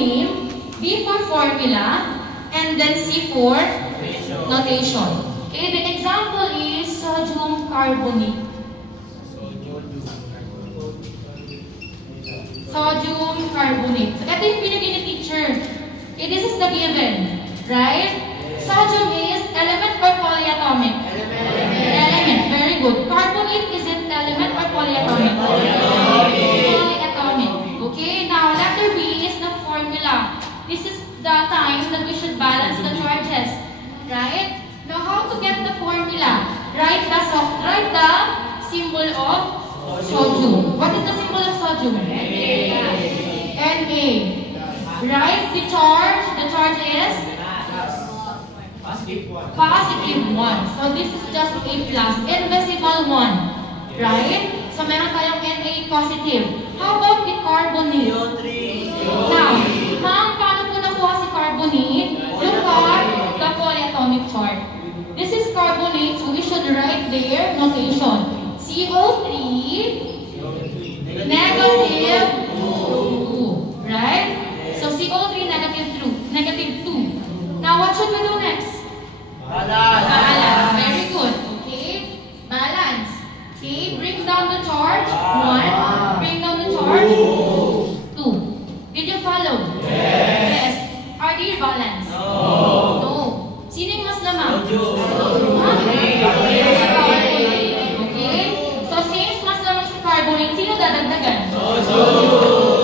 name, B for formula, and then C for notation. Okay, the example is sodium carbonate. Sodium carbonate. So, ito yung binigay ni teacher. Okay, this is the given, right? Sodium is element or polyatomic? Element. Very good. Carbonate is it element or polyatomic? Polyatomic. Okay, now letter B is the formula. This is the time that we should balance the charges, right? Now, how to get the formula? Write the symbol of sodium. What is the symbol of sodium? Na. Right? The charge is positive 1. So this is just A plus, invisible 1. Right? So meron tayong Na positive. How about the carbonate? Now, paano po nakuha si carbonate? Look at the polyatomic chart. This is carbonate, so we should write their notation. CO3 negative 2. Right? So CO3 negative 2. Now what should we do next? Balance. Very good. Okay? Balance. Okay, bring down the charge. 1. Bring down the charge. 2. Did you follow? Yes. Are they balanced? No. Sino yung mas lamang? Okay? So since mas lamang si carbonate, sino dadagdagan?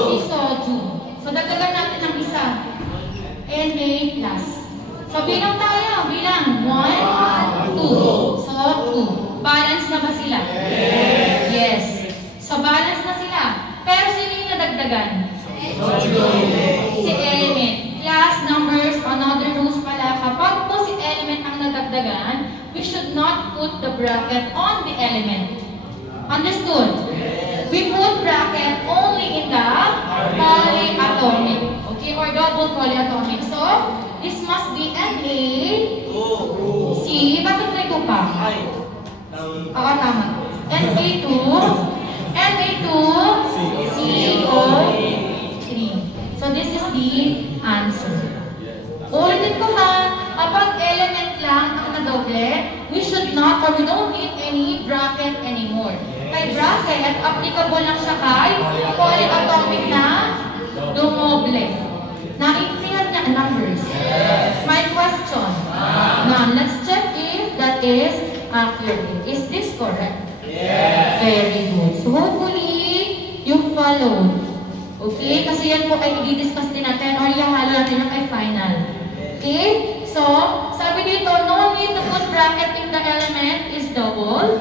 Si sodium. So dagdagan natin ng isa. Na plus. So bilang tayo. Bilang. 1, 2. So 2. Balance na ba sila? Yes. So balance na sila. Pero sino yung nadagdagan? Si element. Class numbers, another rules pala. Kapag po si element ang nadagdagan, we should not put the bracket on the element. Understood? We put bracket only in the polyatomic. Okay, or double polyatomic. So, this must be Na. C. Bakit may 2 pa? Oo, tama. Na2. Na2. CO3. So, this is the answer. Ulitin ko ha. Kapag element lang ang nadoble, we should not or we don't need any bracket anymore. Kay bracket, applicable lang siya kay polyatomic na dumoble. Naintindihan niya ang numbers. My question. Now, let's check if that is accurate. Is this correct? Yes. Very good. So, hopefully, you follow. Okay? Kasi yan po ay i-discuss din natin or ihahalo natin yung kay final. Okay? So, sabi dito, no need to put bracket if the element is double.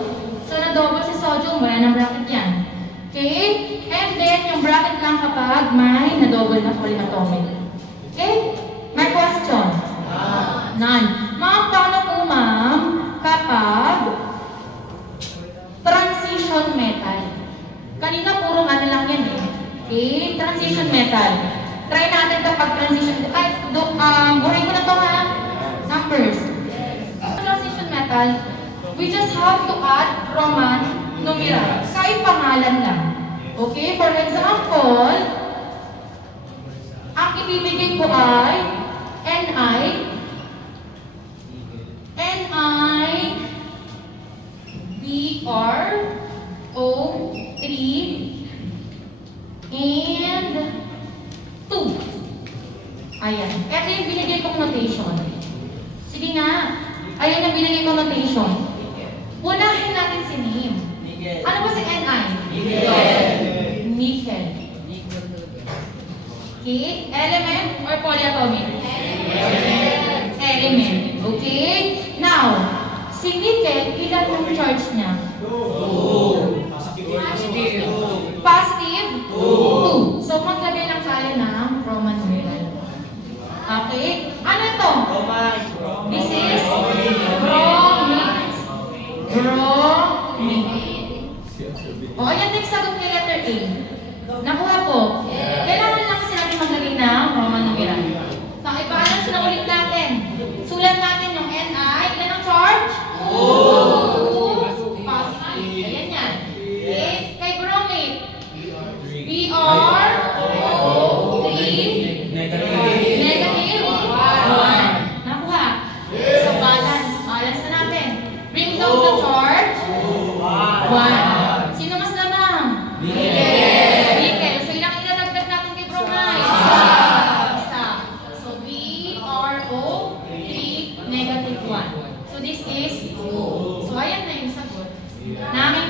So, na-double si sodium, wala ng bracket yan. Okay? And then, yung bracket lang kapag may na-double na polyatomic. Okay? My question? None. Ma'am, paano po ma'am kapag transition metal? Kanina puro ano lang yan eh. Okay? Transition metal. Try natin kapag transition. Buhay ko na ito ha. Numbers. Transition metal, we just have to add Roman numeral. Kahit pangalan lang. Okay? For example, ang ibibigay ko ay NiBrO3 and 2. Ayan. Ito yung binigay kong notation. Sige nga. Ayan yung binigay kong notation. Unahin natin si name. Ano ba si Ni? Nickel. Okay? Element or polyatomic? Element. Okay? Now, si nickel, ilan yung charge niya? 2. Positive? 2. So, maglagay lang tayo ng Roman numeral. Okay? Ano ito? This is bromine. O, ayan din sagot kay letter A. Nakuha po. Kailangan lang kasi natin maglagay ng Roman numeral. So, ipaalam sila ulit natin. Sulat natin yung Ni. Ilan ang charge? 2. Positive. Ayan yan. Okay? Kay bromate. 1. Sino mas lamang? Nickel. So, ilang ilalagdag natin kay bromide? Isa. So, BRO 3 -1. So, this is 2. So, ayan na yung sagot. Namin